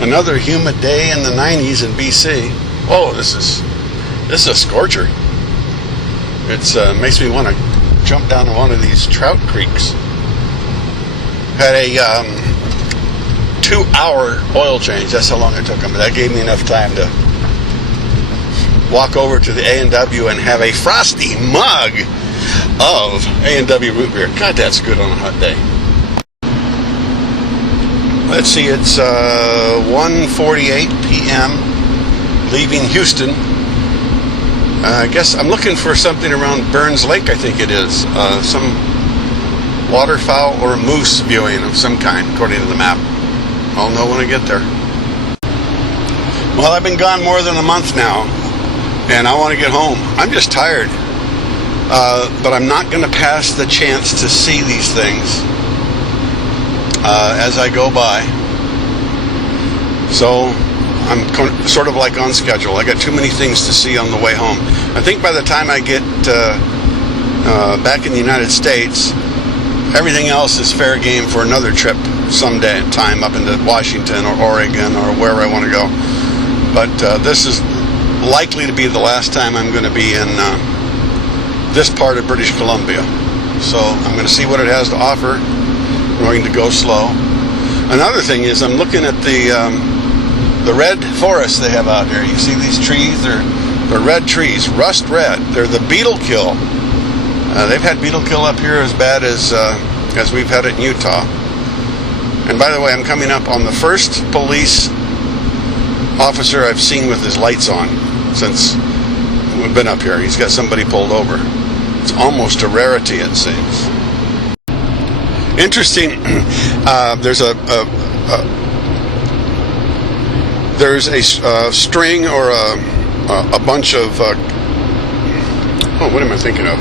Another humid day in the 90s in BC. Oh, this is a scorcher. It's makes me want to jump down one of these trout creeks. Had a 2-hour oil change. That's how long it took them. But that gave me enough time to walk over to the A&W and have a frosty mug of A&W root beer. God, that's good on a hot day. Let's see, it's 1:48 p.m. leaving Houston. I guess I'm looking for something around Burns Lake, I think it is. Some waterfowl or moose viewing of some kind, according to the map. I'll know when I get there. Well, I've been gone more than a month now, and I want to get home. I'm just tired. But I'm not going to pass the chance to see these things as I go by. So I'm sort of like on schedule. I got too many things to see on the way home. I think by the time I get back in the United States, everything else is fair game for another trip someday, time up into Washington or Oregon or wherever I want to go. But this is likely to be the last time I'm going to be in this part of British Columbia. So I'm going to see what it has to offer. I'm going to go slow. Another thing is I'm looking at the red forest they have out here. You see these trees? They're red trees, rust red. They're the beetle kill. They've had beetle kill up here as bad as we've had it in Utah. And by the way, I'm coming up on the first police officer I've seen with his lights on since we've been up here. He's got somebody pulled over. It's almost a rarity, it seems. Interesting. There's a string or a bunch of what am I thinking of?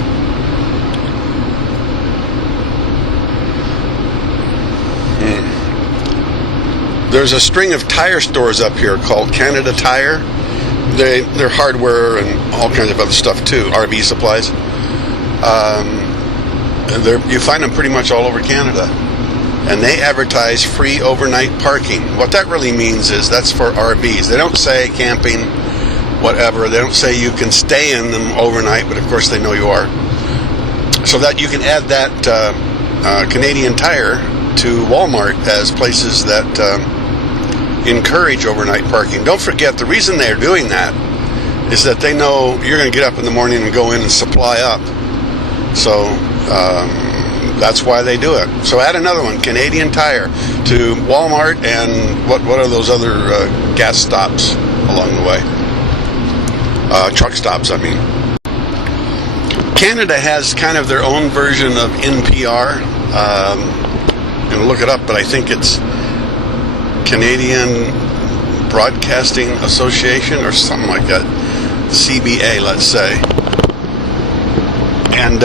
There's a string of tire stores up here called Canada Tire. They're hardware and all kinds of other stuff too, RV supplies. You find them pretty much all over Canada. And they advertise free overnight parking. What that really means is that's for RVs. They don't say camping, whatever. They don't say you can stay in them overnight, but of course they know you are. So that you can add that Canadian Tire to Walmart as places that encourage overnight parking. Don't forget, the reason they're doing that is that they know you're going to get up in the morning and go in and supply up. So that's why they do it. So add another one, Canadian Tire, to Walmart and what are those other gas stops along the way? Truck stops, I mean. Canada has kind of their own version of NPR. I'm going to look it up, but I think it's Canadian Broadcasting Association or something like that. CBA, let's say. And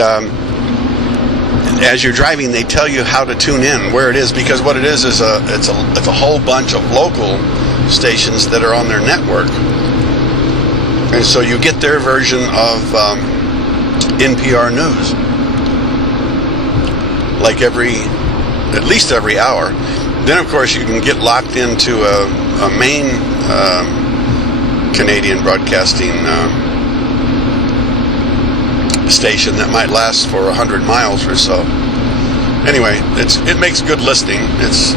as you're driving, they tell you how to tune in, where it is, because what it is it's a whole bunch of local stations that are on their network, and so you get their version of NPR news, like at least every hour. Then, of course, you can get locked into a main Canadian broadcasting station that might last for 100 miles or so. Anyway, it makes good listening. It's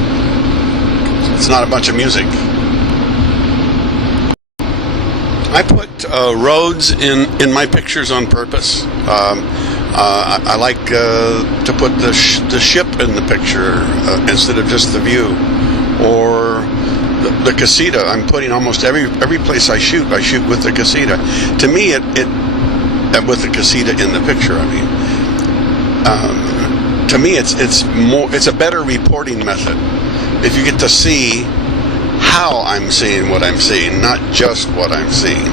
not a bunch of music. I put roads in my pictures on purpose. I like to put the ship in the picture instead of just the view, or the casita. I'm putting almost every place I shoot with the casita. To me, it with the casita in the picture, I mean, to me, it's a better reporting method if you get to see how I'm seeing what I'm seeing, not just what I'm seeing.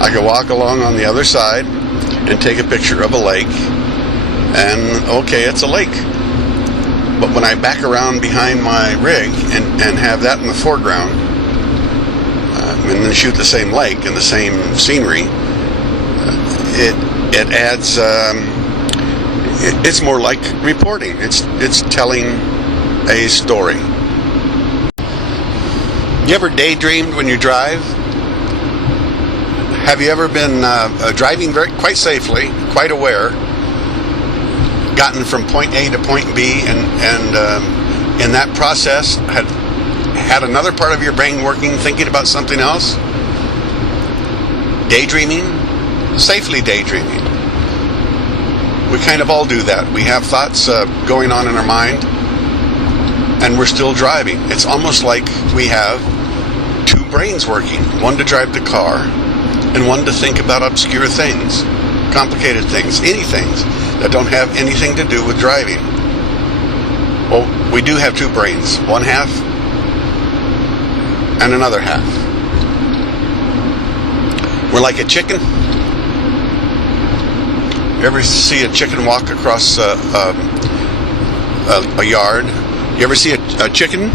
I can walk along on the other side and take a picture of a lake, and okay, it's a lake. But when I back around behind my rig and have that in the foreground, and then shoot the same lake and the same scenery, it adds. It's more like reporting. It's telling a story. You ever daydreamed when you drive? Have you ever been driving quite safely, quite aware, gotten from point A to point B, and in that process had another part of your brain working, thinking about something else? Daydreaming, safely daydreaming. We kind of all do that. We have thoughts going on in our mind, and we're still driving. It's almost like we have two brains working, one to drive the car and one to think about obscure things, complicated things, any things that don't have anything to do with driving. Well, we do have two brains, one half and another half. We're like a chicken. You ever see a chicken walk across a yard? You ever see a chicken?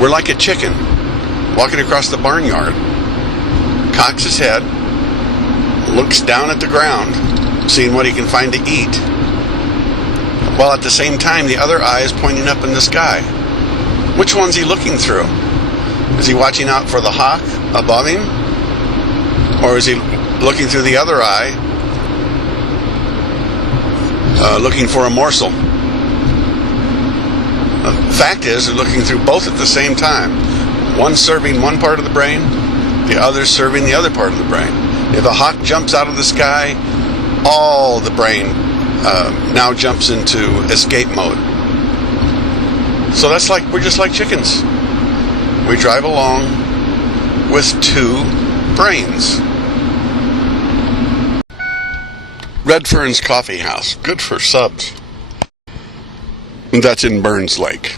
We're like a chicken walking across the barnyard. Cocks his head, looks down at the ground, seeing what he can find to eat, while at the same time the other eye is pointing up in the sky. Which one's he looking through? Is he watching out for the hawk above him? Or is he looking through the other eye, looking for a morsel? The fact is, they're looking through both at the same time. One serving one part of the brain, the other serving the other part of the brain. If a hawk jumps out of the sky, all the brain now jumps into escape mode. So that's like, we're just like chickens. We drive along with two brains. Redfern's Coffee House, good for subs. That's in Burns Lake.